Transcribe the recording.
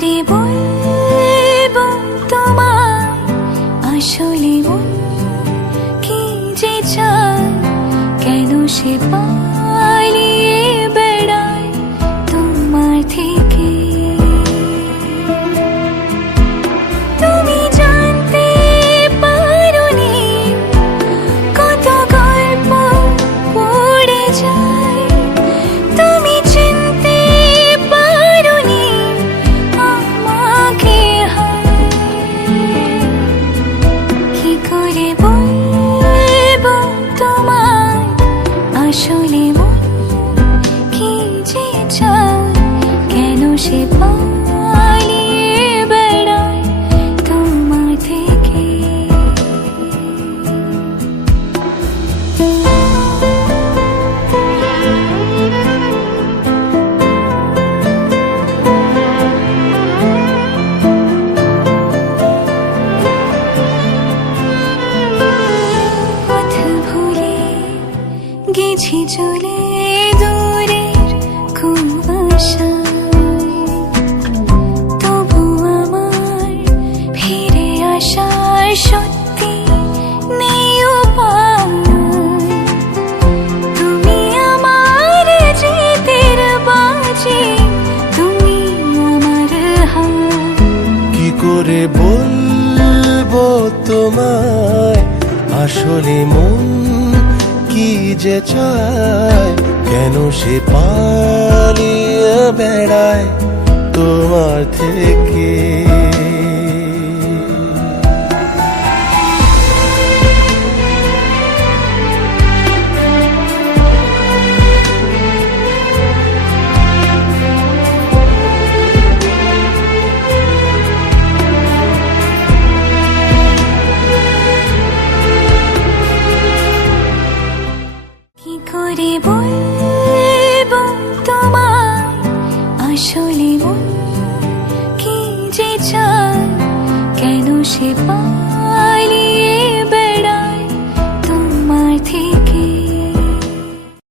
করে বলবো তোমায় আসলে মন কি যে চায়, কেন সে পালিয়ে বেড়ায় তোমার থেকে। তুমি জানতে পারোনি কত গল্প পড়ে যায়, তুমি চিনতে পারোনি আমাকে। কি করে বলবো তোমায় আসলে মন কি যে চায়, কেন সে পালিয়ে বেড়ায় তোমার থেকে। পথ ভুলে গেছি চলে দূরের কুয়াশায়, তবু আমার ফিরে আসার সত্যি নেই উপায়। তুমি আমার জিতের বাজি, তুমি আমার হার। কি করে বলবো তোমায় আসলে মন কি যে চায়, কেন সে পালিয়ে বেড়ায় তোমার থেকে। কি করে বল